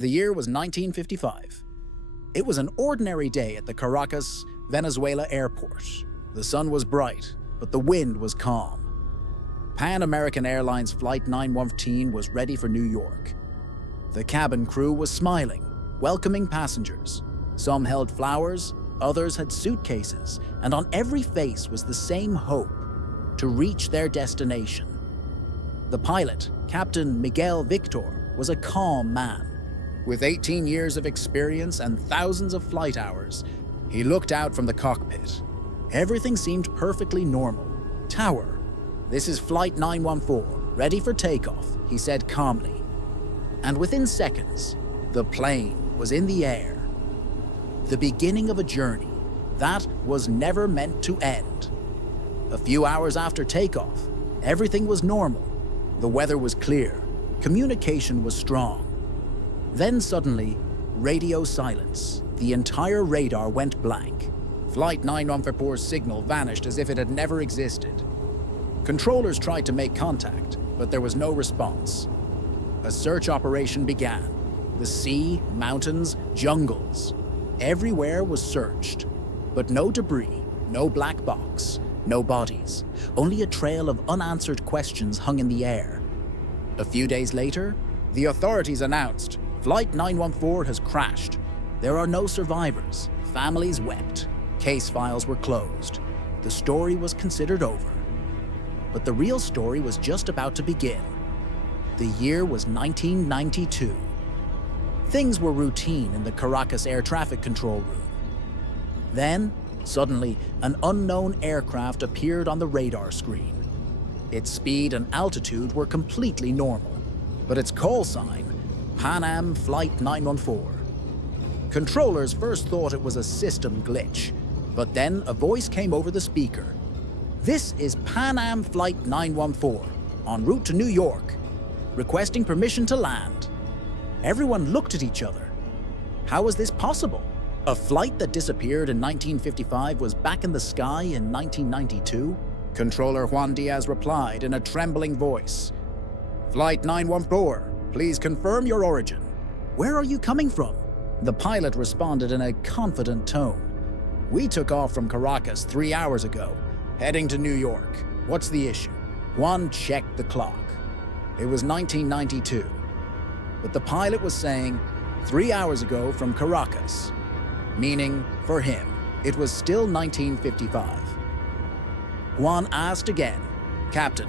The year was 1955. It was an ordinary day at the Caracas, Venezuela airport. The sun was bright, but the wind was calm. Pan American Airlines Flight 914 was ready for New York. The cabin crew was smiling, welcoming passengers. Some held flowers, others had suitcases, and on every face was the same hope: to reach their destination. The pilot, Captain Miguel Victor, was a calm man. With 18 years of experience and thousands of flight hours, he looked out from the cockpit. Everything seemed perfectly normal. "Tower, this is Flight 914, ready for takeoff," he said calmly. And within seconds, the plane was in the air. The beginning of a journey that was never meant to end. A few hours after takeoff, everything was normal. The weather was clear, communication was strong. Then suddenly, radio silence. The entire radar went blank. Flight 914's signal vanished as if it had never existed. Controllers tried to make contact, but there was no response. A search operation began. The sea, mountains, jungles. Everywhere was searched, but no debris, no black box, no bodies. Only a trail of unanswered questions hung in the air. A few days later, the authorities announced, "Flight 914 has crashed. There are no survivors." Families wept. Case files were closed. The story was considered over. But the real story was just about to begin. The year was 1992. Things were routine in the Caracas air traffic control room. Then, suddenly, an unknown aircraft appeared on the radar screen. Its speed and altitude were completely normal, but its call sign, Pan Am Flight 914. Controllers first thought it was a system glitch, but then a voice came over the speaker. "This is Pan Am Flight 914, en route to New York, requesting permission to land." Everyone looked at each other. How was this possible? A flight that disappeared in 1955 was back in the sky in 1992? Controller Juan Diaz replied in a trembling voice. "Flight 914, please confirm your origin." "Where are you coming from?" The pilot responded in a confident tone. "We took off from Caracas 3 hours ago, heading to New York. What's the issue?" Juan checked the clock. It was 1992. But the pilot was saying 3 hours ago from Caracas, meaning, for him, it was still 1955. Juan asked again, "Captain,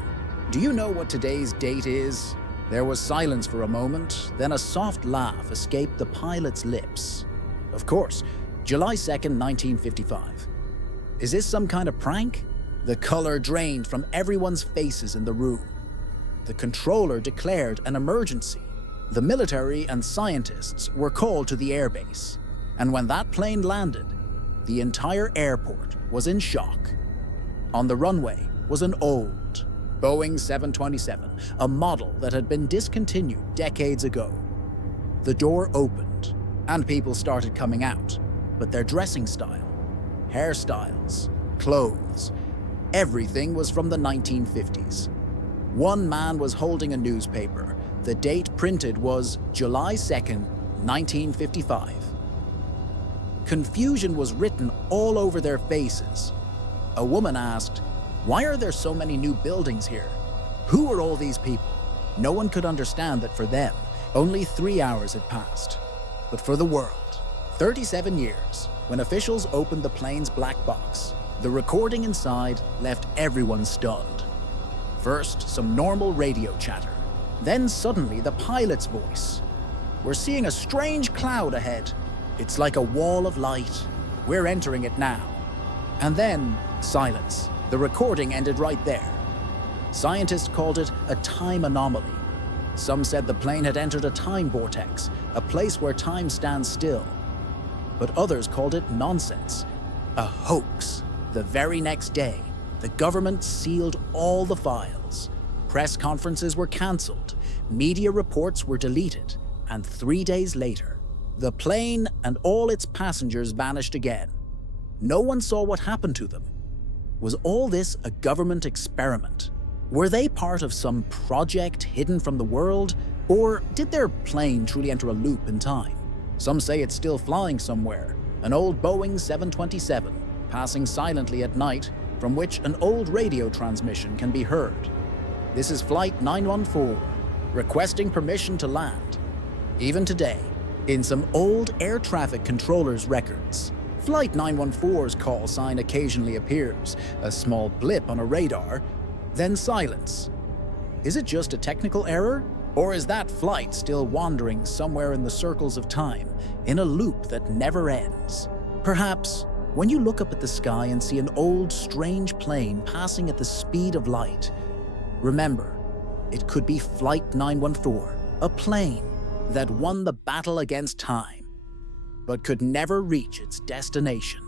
do you know what today's date is?" There was silence for a moment, then a soft laugh escaped the pilot's lips. "Of course, July 2nd, 1955. Is this some kind of prank?" The color drained from everyone's faces in the room. The controller declared an emergency. The military and scientists were called to the airbase, and when that plane landed, the entire airport was in shock. On the runway was an old Boeing 727, a model that had been discontinued decades ago. The door opened, and people started coming out, but their dressing style, hairstyles, clothes, everything was from the 1950s. One man was holding a newspaper. The date printed was July 2nd, 1955. Confusion was written all over their faces. A woman asked, "Why are there so many new buildings here? Who are all these people?" No one could understand that for them, only 3 hours had passed. But for the world, 37 years, when officials opened the plane's black box, the recording inside left everyone stunned. First, some normal radio chatter. Then suddenly the pilot's voice. "We're seeing a strange cloud ahead. It's like a wall of light. We're entering it now." And then silence. The recording ended right there. Scientists called it a time anomaly. Some said the plane had entered a time vortex, a place where time stands still. But others called it nonsense, a hoax. The very next day, the government sealed all the files. Press conferences were cancelled, media reports were deleted, and 3 days later, the plane and all its passengers vanished again. No one saw what happened to them. Was all this a government experiment? Were they part of some project hidden from the world? Or did their plane truly enter a loop in time? Some say it's still flying somewhere, an old Boeing 727, passing silently at night, from which an old radio transmission can be heard. This is Flight 914, requesting permission to land. Even today, in some old air traffic controllers' records, Flight 914's call sign occasionally appears, a small blip on a radar, then silence. Is it just a technical error? Or is that flight still wandering somewhere in the circles of time, in a loop that never ends? Perhaps, when you look up at the sky and see an old, strange plane passing at the speed of light, remember, it could be Flight 914, a plane that won the battle against time, but could never reach its destination.